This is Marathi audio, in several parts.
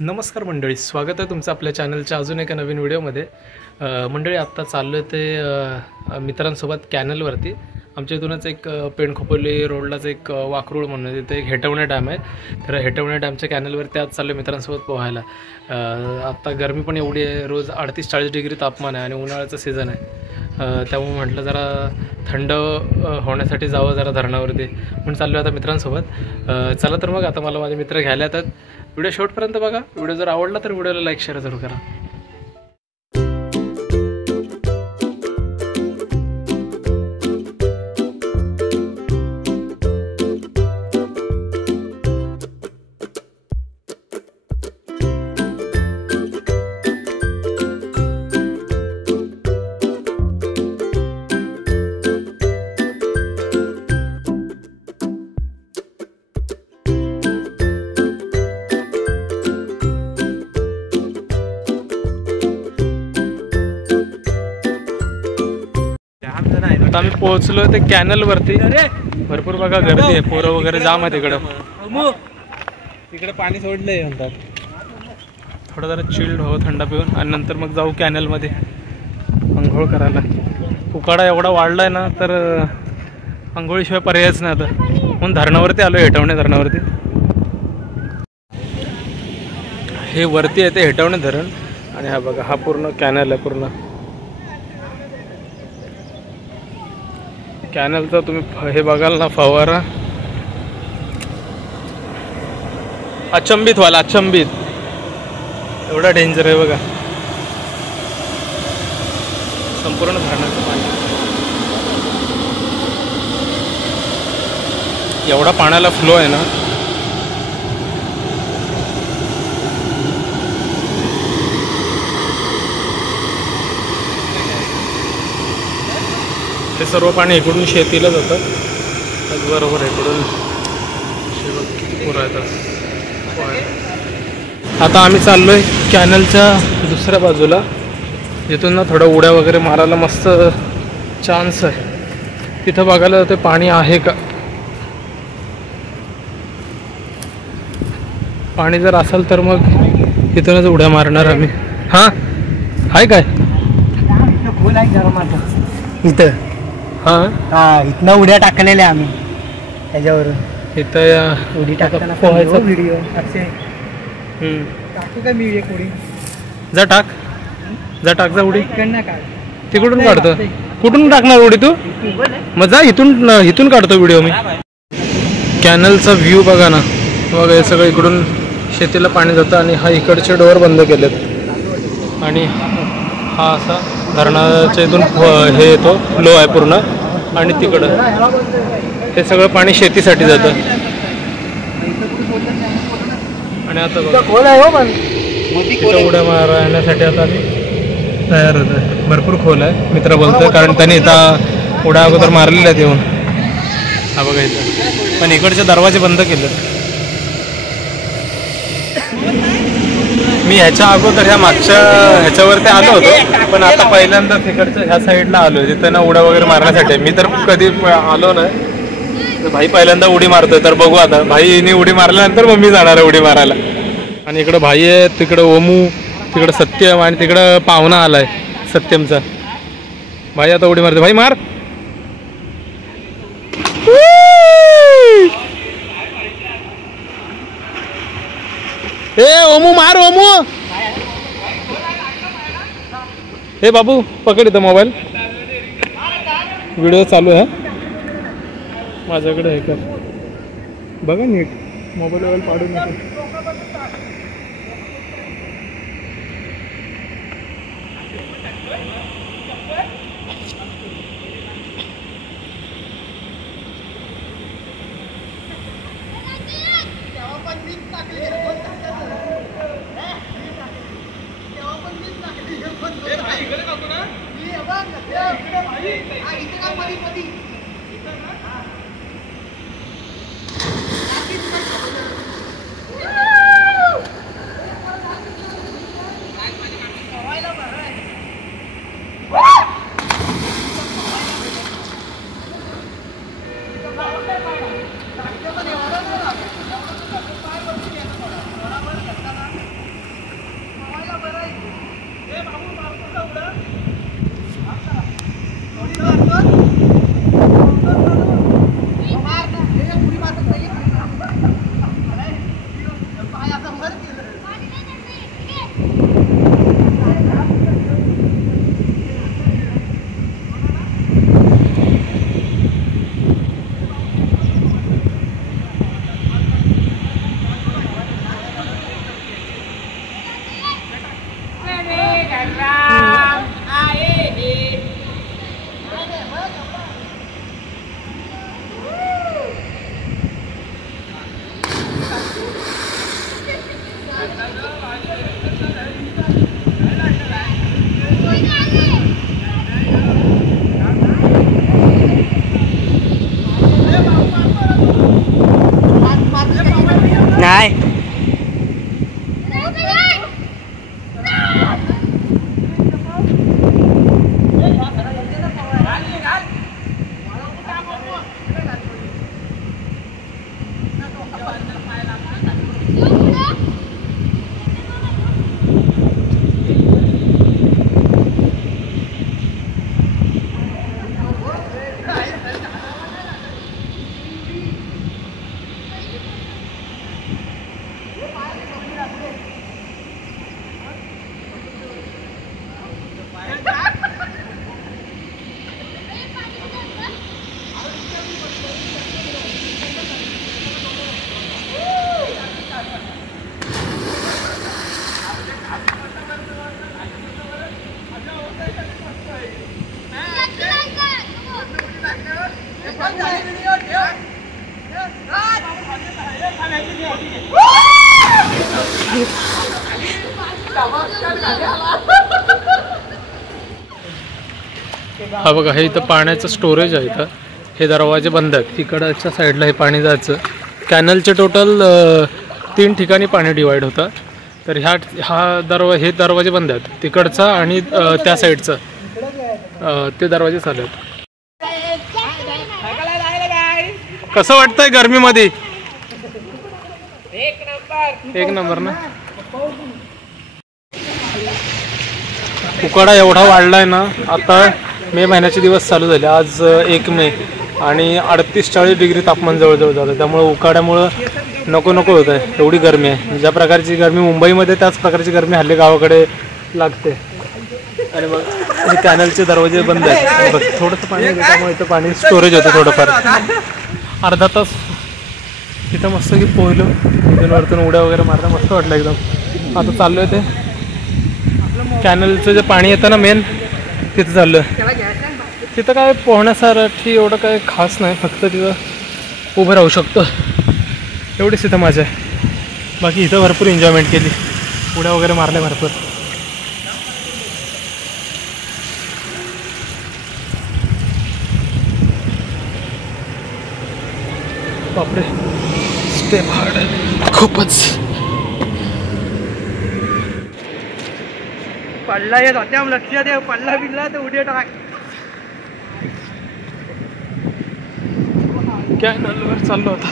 नमस्कार मंडळी, स्वागत आहे तुमचं आपल्या चॅनलच्या अजून एका नवीन व्हिडिओमध्ये। मंडळी आत्ता चाललो आहे ते मित्रांसोबत कॅनलवरती। आमच्या इथूनच एक पेणखोपोली रोडलाच एक वाकरूळ म्हणून तिथे एक हेटवणे डॅम आहे। तर हेटवणे डॅमच्या कॅनलवरती आज चाललो मित्रांसोबत पोहायला। आत्ता गरमी पण एवढी आहे, रोज 38-40 डिग्री तापमान आहे आणि उन्हाळ्याचं सीझन आहे। त्यामुळे म्हटलं जरा थंड होण्यासाठी जावं जरा धरणावरती म्हणून चाललो आता मित्रांसोबत। चला तर मग आता मला माझे मित्र घ्यायला येतात। व्हिडिओ शेवटपर्यंत बघा। व्हिडिओ जर आवडला तर व्हिडिओला लाईक शेअर जरूर करा। आता आम्ही पोहोचलो ते कॅनलवरती। भरपूर बघा गर्दी आहे, पोरं वगैरे जाम आहे तिकडं। तिकडे पाणी सोडलंय म्हणतात। थोडं जरा चिल्ड हो, थंड पिऊन आणि नंतर मग जाऊ कॅनलमध्ये आंघोळ करायला। उकाडा एवढा वाढलाय ना, तर आंघोळीशिवाय पर्यायच नाही आता, म्हणून धरणावरती आलो, हेटवणे धरणावरती। हे वरती आहे ते हेटवणे धरण आणि हा बघा, हा पूर्ण कॅनल आहे पूर्ण। कॅनलचा तुम्ही हे बघाल ना, फवारा अचंबित व्हाल, अचंबित एवढा डेंजर आहे बघा। संपूर्ण धरणाचं पाणी, एवढा पाण्याला फ्लो आहे ना। हे सर्व पाणी इकडून शेतीला जातं, त्याचबरोबर इकडून किती पूर येतात। आता आम्ही चाललोय कॅनलच्या दुसऱ्या बाजूला, जिथून ना थोडं उड्या वगैरे मारायला मस्त चान्स आहे। तिथं बघायला जाते पाणी आहे का। पाणी जर असेल तर मग इथूनच उड्या मारणार आम्ही। हां आहे काय इथं? हा, इथनं उड्या टाकलेल्या आम्ही त्याच्यावर। इथं उडी टाकताना पोहायचा व्हिडिओ टाकू का मी एक उडी? जा टाक, जा टाक, जा उडी। इकडनं काढ, तिकडून काढतो। कुठून टाकणार उडी तू? मग जा, इथून काढतो व्हिडिओ मी। कॅनलचा व्ह्यू बघा ना, बघा हे सगळं इकडून शेतीला पाणी जातं आणि हा इकडचे डोअर बंद केलेत आणि हा असा धरणाच्या इथून हे येतो, फ्लो आहे पूर्ण आणि तिकडं हे सगळं पाणी शेतीसाठी जातं। आणि आता बघा खोल आहे हो, पण तिथं उड्या मारण्यासाठी आता आम्ही तयार होत आहे। भरपूर खोल आहे मित्र बोलतोय, कारण त्यांनी इथं उड्या अगोदर मारलेल्या आहेत येऊन। हा बघा इथं, पण इकडचे दरवाजे बंद केले। मी ह्याच्या अगोदर ह्या मागच्या ह्याच्यावरती आलो होतो, पण आता पहिल्यांदा तिकडच्या ह्या साईडला आलो आहे, तिथं ना उड्या वगैरे मारण्यासाठी। मी तर कधी आलो नाही, तर भाई पहिल्यांदा उडी मारतोय, तर बघू आता भाईने उडी मारल्यानंतर मग मी जाणार आहे उडी मारायला। आणि इकडं भाई आहे, तिकडं ओमू, तिकडं सत्यम आणि तिकडं पाहुणा आलाय सत्यमचा। भाई आता उडी मारते, भाई मार। ए ओमू मार, ओमू। हे बाबू पकड इथं मोबाईल, व्हिडिओ चालू आहे माझ्याकडे आहे का बघा नीट, मोबाईल वगैरे पाडू नका। नाही हा बघा, हे इथं पाण्याचं स्टोरेज आहे. इथं हे दरवाजे बंद आहेत. इकडच्या साईडला हे पाणी जायचं. कॅनलचे टोटल 3 ठिकाणी पाणी डिवाईड होतं. तर हे दरवाजे बंद आहेत, तिकडचा आणि त्या साईडचं ते दरवाजे चालू आहेत. कसं वाटतंय गरमीमध्ये? एक नंबर ना. उकाडा एवढा वाढलाय ना. आता मे महिन्याचे दिवस चालू झाले. आज 1 मे आणि 38-40 डिग्री तापमान जवळजवळ झालं. त्यामुळे उकाड्यामुळं नको होत आहे. एवढी गरमी आहे. ज्या प्रकारची गरमी मुंबईमध्ये त्याच प्रकारची गरमी हल्ली गावाकडे लागते. आणि मग हे कॅनलचे दरवाजे बंद आहेत. बघ, थोडंसं पाणी आहे त्यामुळे इथं पाणी स्टोरेज होतं थोडंफार. अर्धा तास तिथं मस्त की पोहलो. इथून वरतून उड्या वगैरे मारता मस्त वाटलं एकदम. आता चाललो आहे ते कॅनलचं जे पाणी येतं ना मेन, तिथं चाललो आहे. तिथं काय पोहण्यासाठी एवढं काय खास नाही, फक्त तिथं उभं राहू शकतो एवढीच तिथं मजा आहे. बाकी इथं भरपूर एन्जॉयमेंट केली, उड्या वगैरे मारल्या भरपूर. बापरे, स्टेप हार्ड आहे खूपच. पडला येत होत्या, लक्ष दे. पडला बिडला तर उडी टाक. कॅनलवर चाललो होता.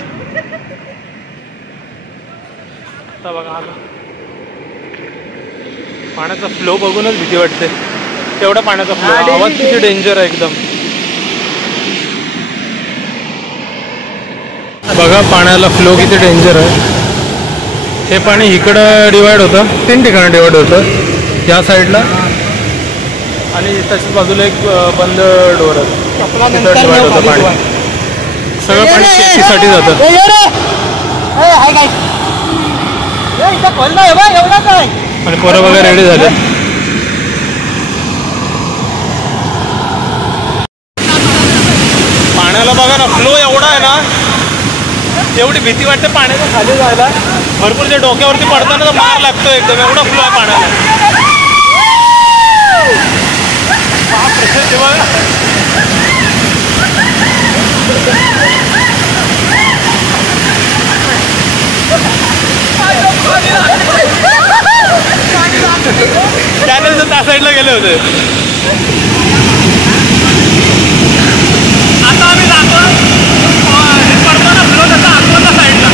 आता बघा आला. पाण्याचा फ्लो बघूनच भीती वाटते. तेवढा पाण्याचा फ्लो, आवाज किती डेंजर आहे एकदम. बघा पाण्याला फ्लो किती डेंजर आहे. हे पाणी इकडं डिवाइड होतं, 3 ठिकाणी डिवाइड होतं. या साईडला आणि त्याच्याच बाजूला एक बंद डोर आहे, तिथं डिवाइड होतं पाणी. सगळं पाणी शेतीसाठी जातं. आणि पोरं वगैरे रेडी झाले. पाण्याला बघा ना, फ्लो एवढा आहे ना, एवढी भीती वाटते पाण्याच्या खाली जायला. भरपूर जे डोक्यावरती पडताना तर मार लागतो एकदम, एवढा फ्लो आहे पाण्याला. कॅनलच्या त्या साईडला गेले होते. आता आम्ही जातो पडतो ना फ्लो त्याचा आतमधल्या साईडला.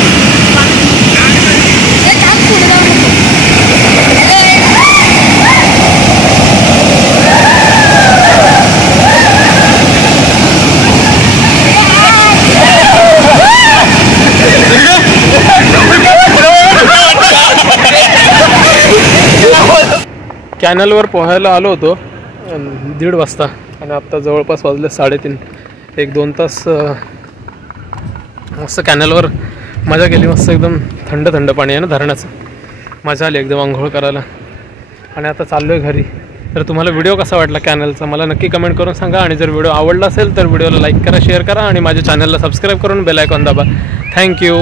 कॅनलवर पोहायला आलो होतो 1:30 वाजता आणि आत्ता जवळपास वाजले 3:30. 1-2 तास मस्त कॅनलवर मजा केली. मस्त एकदम थंड पाणी आहे ना धरणाचं. मजा आली एकदम आंघोळ करायला. आणि आता चाललो आहे घरी. तर तुम्हाला व्हिडिओ कसा वाटला कॅनलचा मला नक्की कमेंट करून सांगा. आणि जर व्हिडिओ आवडला असेल तर व्हिडिओला लाईक करा, शेअर करा आणि माझ्या चॅनलला सबस्क्राईब करून बेल आयकॉन दाबा. थँक्यू.